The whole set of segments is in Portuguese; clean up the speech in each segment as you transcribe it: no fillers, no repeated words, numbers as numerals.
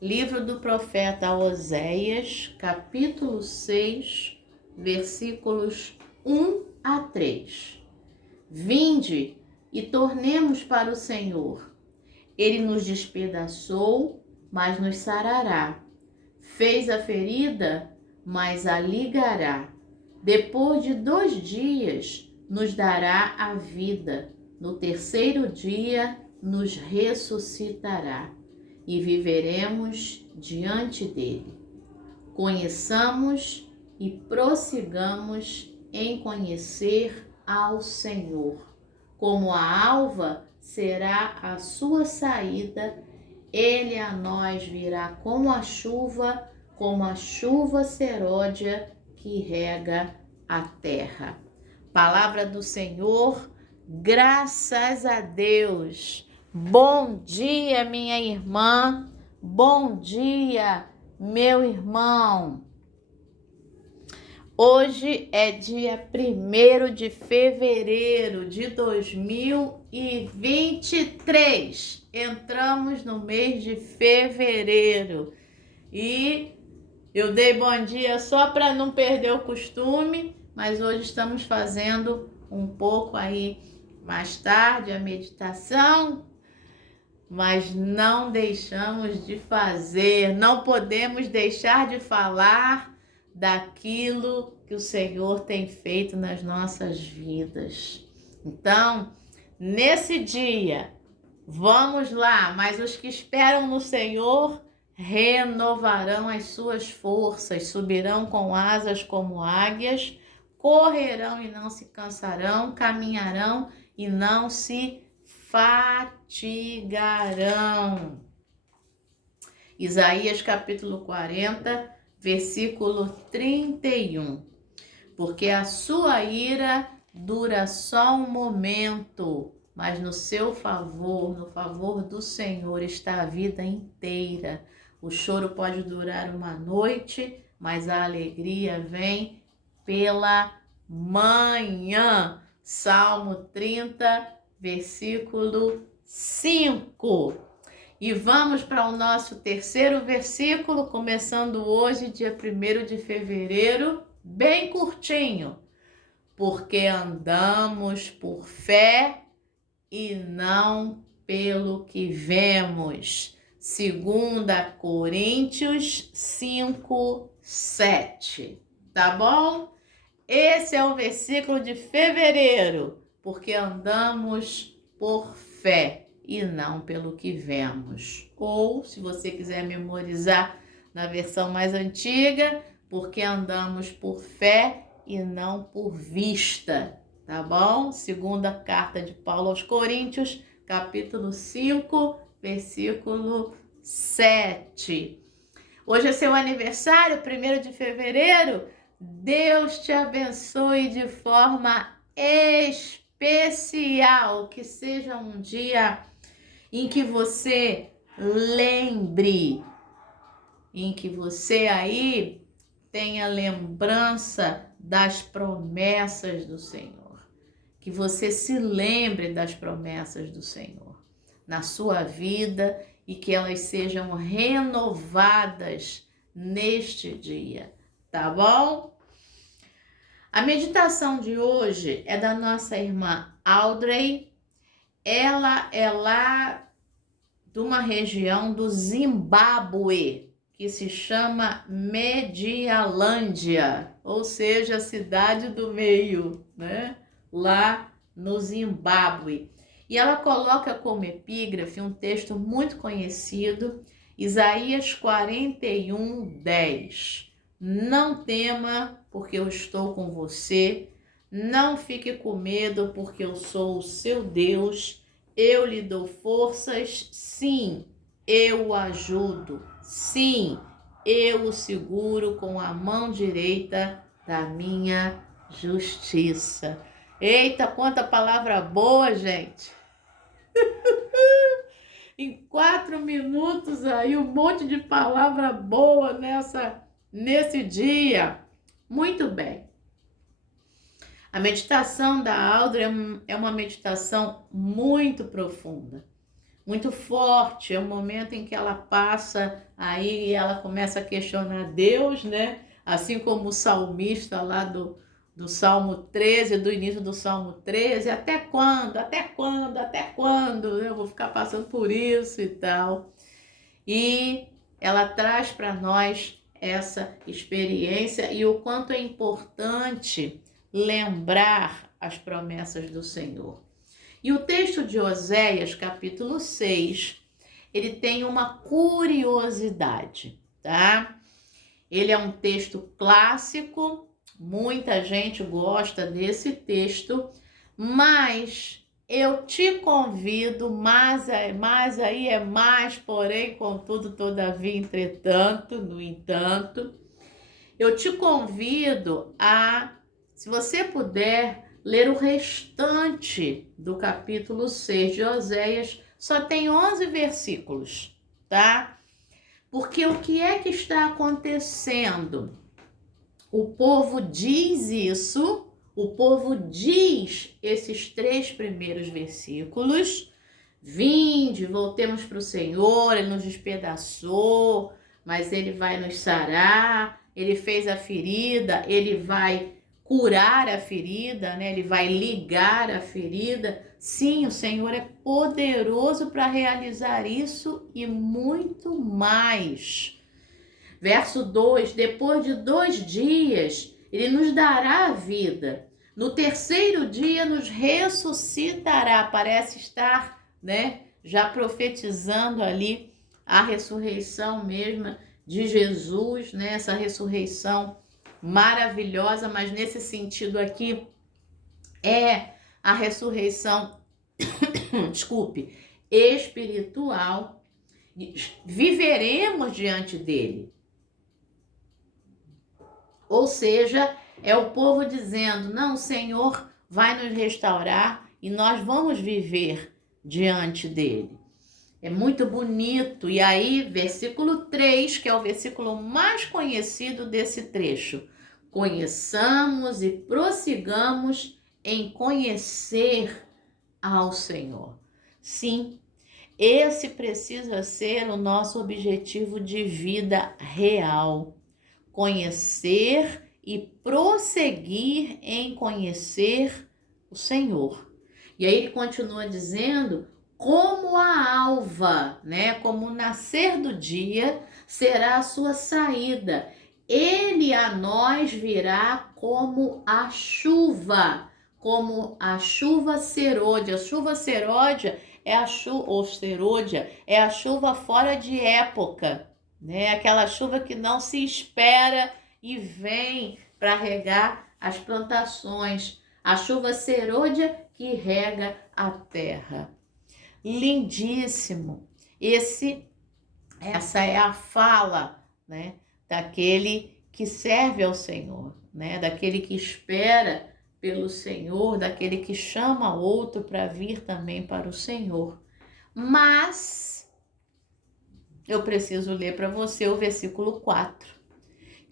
Livro do profeta Oséias, capítulo 6, versículos 1 a 3. Vinde e tornemos para o Senhor. Ele nos despedaçou, mas nos sarará. Fez a ferida, mas a ligará. Depois de 2 dias, nos dará a vida. No terceiro dia, nos ressuscitará e viveremos diante dele. Conheçamos e prossigamos em conhecer ao Senhor. Como a alva será a sua saída, ele a nós virá como a chuva seródia que rega a terra. Palavra do Senhor, graças a Deus. Bom dia, minha irmã. Bom dia, meu irmão. Hoje é dia 1º de fevereiro de 2023. Entramos no mês de fevereiro. E eu dei bom dia só para não perder o costume, mas hoje estamos fazendo um pouco aí mais tarde a meditação. Mas não deixamos de fazer, não podemos deixar de falar daquilo que o Senhor tem feito nas nossas vidas. Então, nesse dia, vamos lá, mas os que esperam no Senhor renovarão as suas forças, subirão com asas como águias, correrão e não se cansarão, caminharão e não se fatigarão. Isaías capítulo 40, versículo 31. Porque a sua ira dura só um momento, mas no seu favor, no favor do Senhor, está a vida inteira. O choro pode durar uma noite, mas a alegria vem pela manhã. Salmo 30, versículo 5. E vamos para o nosso terceiro versículo, começando hoje, dia 1º de fevereiro, bem curtinho. Porque andamos por fé e não pelo que vemos. 2 Coríntios 5, 7. Tá bom? Esse é o versículo de fevereiro. Porque andamos por fé e não pelo que vemos. Ou, se você quiser memorizar na versão mais antiga, porque andamos por fé e não por vista, tá bom? Segunda carta de Paulo aos Coríntios, capítulo 5, versículo 7. Hoje é seu aniversário, 1º de fevereiro. Deus te abençoe de forma especial, que seja um dia em que você lembre, em que você aí tenha lembrança das promessas do Senhor, que você se lembre das promessas do Senhor na sua vida e que elas sejam renovadas neste dia, tá bom? A meditação de hoje é da nossa irmã Audrey. Ela é lá de uma região do Zimbábue, que se chama Medialândia, ou seja, a cidade do meio, né? Lá no Zimbábue. E ela coloca como epígrafe um texto muito conhecido, Isaías 41, 10. Não tema, porque eu estou com você. Não fique com medo, porque eu sou o seu Deus. Eu lhe dou forças. Sim, eu o ajudo. Sim, eu o seguro com a mão direita da minha justiça. Eita, quanta palavra boa, gente! Em 4 minutos aí, um monte de palavra boa nesse dia. Muito bem. A meditação da Audrey é uma meditação muito profunda, muito forte. É um momento em que ela passa aí e ela começa a questionar Deus, né? Assim como o salmista lá do Salmo 13, do início do Salmo 13, até quando? Até quando? Até quando? Eu vou ficar passando por isso e tal. E ela traz para nós essa experiência e o quanto é importante lembrar as promessas do Senhor. E o texto de Oséias, capítulo 6, ele tem uma curiosidade, tá? Ele é um texto clássico, muita gente gosta desse texto, mas eu te convido, mas aí é mais, porém, contudo, todavia, entretanto, no entanto, eu te convido a, se você puder, ler o restante do capítulo 6 de Oséias. Só tem 11 versículos, tá? Porque o que é que está acontecendo? O povo diz isso, o povo diz esses 3 primeiros versículos: vinde, voltemos para o Senhor, Ele nos despedaçou, mas Ele vai nos sarar, Ele fez a ferida, Ele vai curar a ferida, né? Ele vai ligar a ferida. Sim, o Senhor é poderoso para realizar isso e muito mais. Verso 2, depois de 2 dias, Ele nos dará a vida. No terceiro dia nos ressuscitará. Parece estar, né, já profetizando ali a ressurreição mesma de Jesus, né, essa ressurreição maravilhosa, mas nesse sentido aqui é a ressurreição, desculpe, espiritual. Viveremos diante dele. Ou seja, é o povo dizendo: não, o Senhor vai nos restaurar e nós vamos viver diante dele. É muito bonito. E aí, versículo 3, que é o versículo mais conhecido desse trecho: conheçamos e prossigamos em conhecer ao Senhor. Sim, esse precisa ser o nosso objetivo de vida real. Conhecer e prosseguir em conhecer o Senhor. E aí ele continua dizendo: como a alva, né? Como o nascer do dia será a sua saída. Ele a nós virá como a chuva serôdia. A chuva serôdia é a serôdia é a chuva fora de época, né? Aquela chuva que não se espera e vem para regar as plantações. A chuva serôdia que rega a terra. Lindíssimo. Essa é a fala, né, daquele que serve ao Senhor, né, daquele que espera pelo Senhor, daquele que chama outro para vir também para o Senhor. Mas eu preciso ler para você o versículo 4,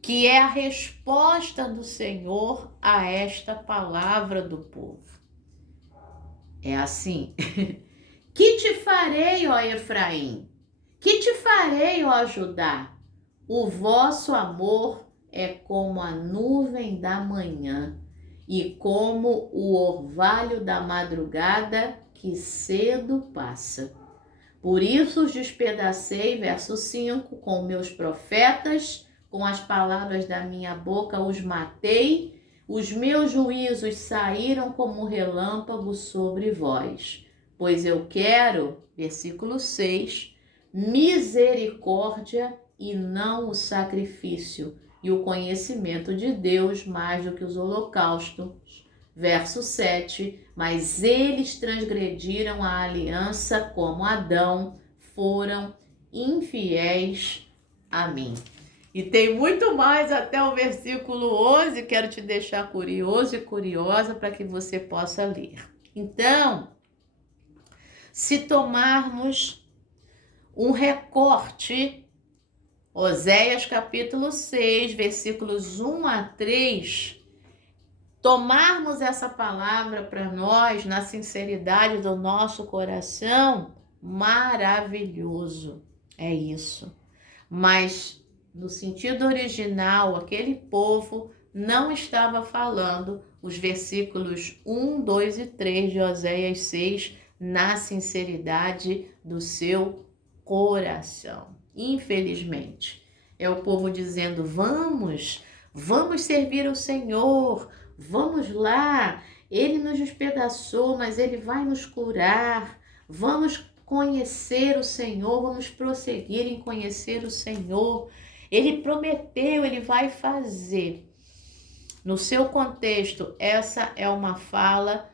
que é a resposta do Senhor a esta palavra do povo. É assim: que te farei, ó Efraim? Que te farei, ó Judá? O vosso amor é como a nuvem da manhã e como o orvalho da madrugada que cedo passa. Por isso os despedacei, verso 5, com meus profetas, com as palavras da minha boca os matei, os meus juízos saíram como relâmpago sobre vós. Pois eu quero, versículo 6, misericórdia e não o sacrifício, e o conhecimento de Deus mais do que os holocaustos. Verso 7, mas eles transgrediram a aliança como Adão, foram infiéis a mim. E tem muito mais até o versículo 11, quero te deixar curioso e curiosa para que você possa ler. Então, se tomarmos um recorte, Oséias capítulo 6, versículos 1 a 3, tomarmos essa palavra para nós na sinceridade do nosso coração, maravilhoso. É isso. Mas no sentido original, aquele povo não estava falando os versículos 1, 2 e 3 de Oséias 6 na sinceridade do seu coração. Infelizmente, é o povo dizendo: vamos servir o Senhor, vamos lá, Ele nos despedaçou, mas Ele vai nos curar, vamos conhecer o Senhor, vamos prosseguir em conhecer o Senhor. Ele prometeu, Ele vai fazer. No seu contexto, essa é uma fala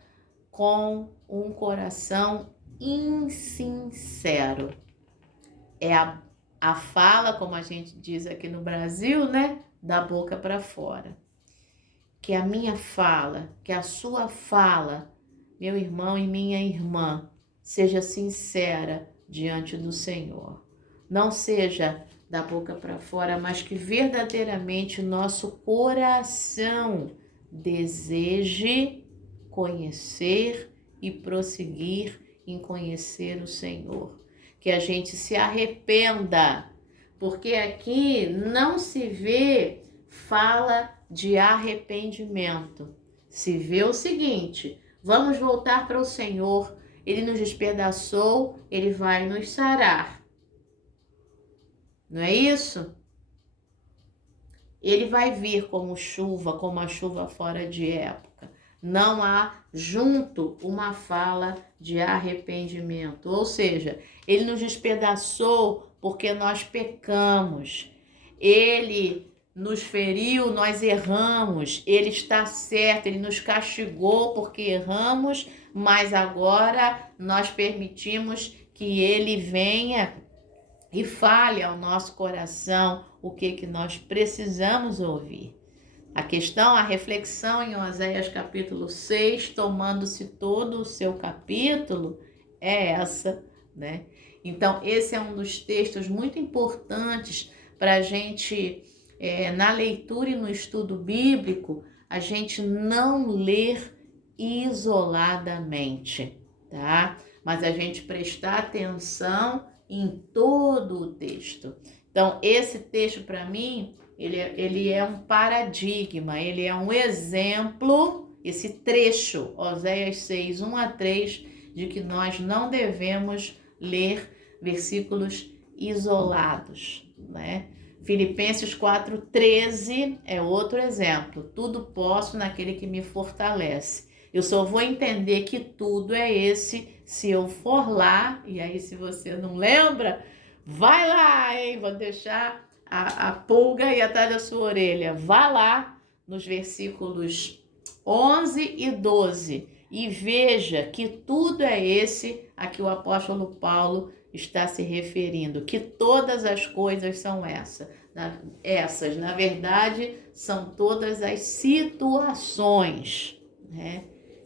com um coração insincero. É a fala, como a gente diz aqui no Brasil, né? Da boca para fora. Que a minha fala, que a sua fala, meu irmão e minha irmã, seja sincera diante do Senhor. Não seja da boca para fora, mas que verdadeiramente o nosso coração deseje conhecer e prosseguir em conhecer o Senhor. Que a gente se arrependa, porque aqui não se vê fala de arrependimento. Se vê o seguinte: vamos voltar para o Senhor, Ele nos despedaçou, Ele vai nos sarar. Não é isso? Ele vai vir como chuva, como a chuva fora de época. Não há junto uma fala de arrependimento. Ou seja, Ele nos despedaçou porque nós pecamos. Ele nos feriu, nós erramos. Ele está certo, Ele nos castigou porque erramos, mas agora nós permitimos que Ele venha e fale ao nosso coração o que nós precisamos ouvir. A questão, a reflexão em Oséias capítulo 6, tomando-se todo o seu capítulo, é essa, né? Então, esse é um dos textos muito importantes para a gente, na leitura e no estudo bíblico, a gente não ler isoladamente, tá? Mas a gente prestar atenção em todo o texto. Então, esse texto, para mim, ele é um paradigma, ele é um exemplo, esse trecho, Oséias 6, 1 a 3, de que nós não devemos ler versículos isolados, né? Filipenses 4:13 é outro exemplo. Tudo posso naquele que me fortalece. Eu só vou entender que tudo é esse se eu for lá. E aí, se você não lembra, vai lá, hein? Vou deixar a pulga aí atrás da sua orelha. Vá lá nos versículos 11 e 12 e veja que tudo é esse a que o apóstolo Paulo está se referindo, que todas as coisas são essas. Na verdade, são todas as situações, né,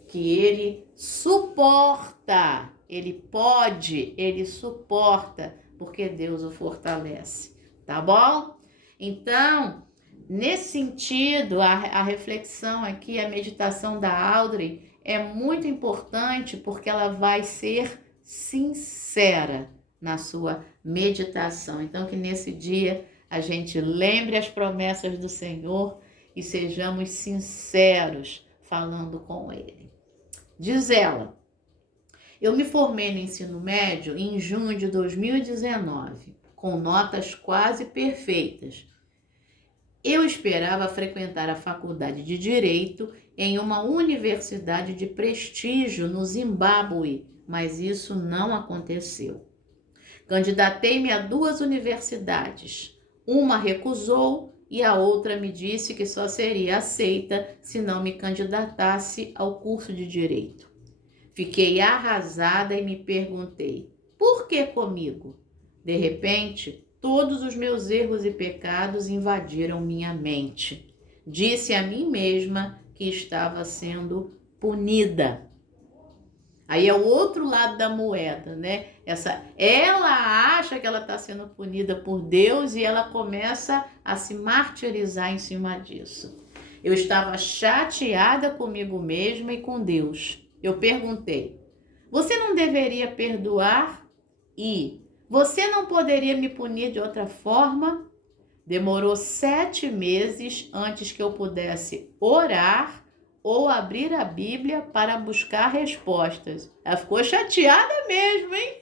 que ele suporta, ele pode, ele suporta, porque Deus o fortalece, tá bom? Então, nesse sentido, a reflexão aqui, a meditação da Audrey é muito importante porque ela vai ser sincera na sua meditação. Então, que nesse dia a gente lembre as promessas do Senhor e sejamos sinceros falando com Ele. Diz ela: eu me formei no ensino médio em junho de 2019, com notas quase perfeitas. Eu esperava frequentar a faculdade de Direito em uma universidade de prestígio no Zimbábue, mas isso não aconteceu. Candidatei-me a 2 universidades. Uma recusou e a outra me disse que só seria aceita se não me candidatasse ao curso de Direito. Fiquei arrasada e me perguntei: por que comigo? De repente, todos os meus erros e pecados invadiram minha mente. Disse a mim mesma que estava sendo punida. Aí é o outro lado da moeda, né? Ela acha que ela está sendo punida por Deus e ela começa a se martirizar em cima disso. Eu estava chateada comigo mesma e com Deus. Eu perguntei: você não deveria perdoar? E você não poderia me punir de outra forma? Demorou 7 meses antes que eu pudesse orar ou abrir a Bíblia para buscar respostas. Ela ficou chateada mesmo, hein?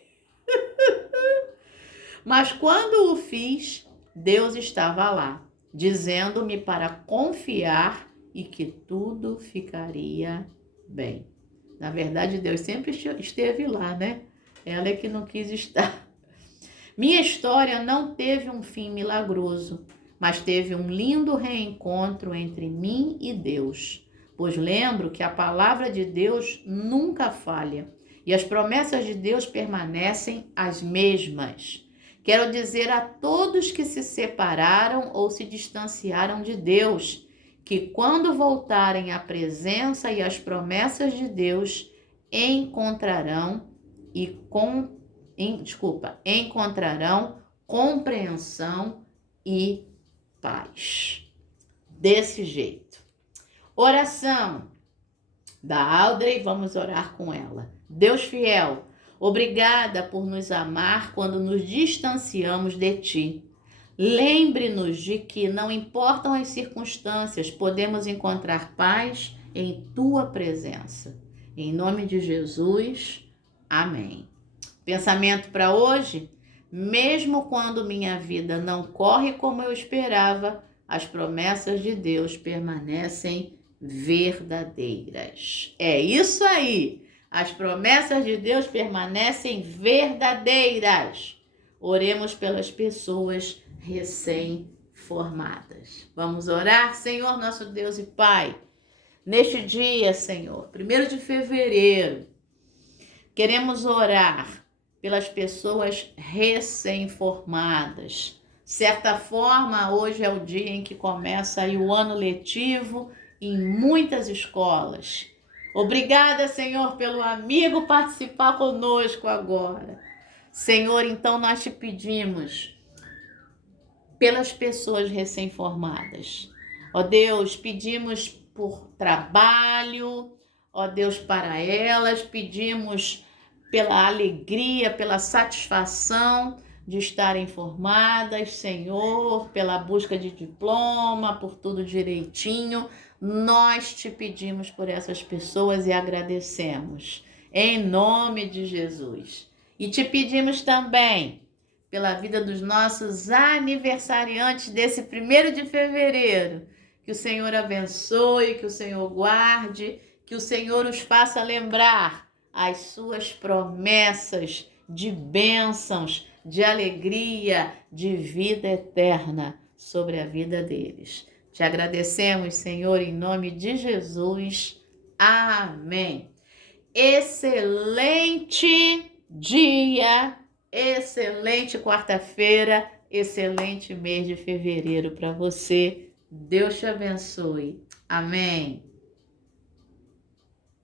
Mas quando o fiz, Deus estava lá, dizendo-me para confiar e que tudo ficaria bem. Na verdade, Deus sempre esteve lá, né? Ela é que não quis estar. Minha história não teve um fim milagroso, mas teve um lindo reencontro entre mim e Deus. Pois lembro que a palavra de Deus nunca falha e as promessas de Deus permanecem as mesmas. Quero dizer a todos que se separaram ou se distanciaram de Deus, que quando voltarem à presença e às promessas de Deus, encontrarão compreensão e paz. Desse jeito. Oração da Audrey, vamos orar com ela. Deus fiel, obrigada por nos amar quando nos distanciamos de Ti. Lembre-nos de que não importam as circunstâncias, podemos encontrar paz em Tua presença. Em nome de Jesus, amém. Pensamento para hoje: mesmo quando minha vida não corre como eu esperava, as promessas de Deus permanecem verdadeiras. É isso aí! As promessas de Deus permanecem verdadeiras. Oremos pelas pessoas recém-formadas. Vamos orar? Senhor, nosso Deus e Pai, neste dia, Senhor, 1º de fevereiro, queremos orar pelas pessoas recém-formadas. Certa forma, hoje é o dia em que começa aí o ano letivo em muitas escolas. Obrigada, Senhor, pelo amigo participar conosco agora. Senhor, então nós te pedimos pelas pessoas recém-formadas. Ó Deus, pedimos por trabalho, ó Deus, para elas, pedimos pela alegria, pela satisfação de estarem formadas, Senhor, pela busca de diploma, por tudo direitinho. Nós te pedimos por essas pessoas e agradecemos, em nome de Jesus. E te pedimos também pela vida dos nossos aniversariantes desse 1º de fevereiro, que o Senhor abençoe, que o Senhor guarde, que o Senhor os faça lembrar as suas promessas de bênçãos, de alegria, de vida eterna sobre a vida deles. Te agradecemos, Senhor, em nome de Jesus. Amém. Excelente dia, excelente quarta-feira, excelente mês de fevereiro para você. Deus te abençoe. Amém.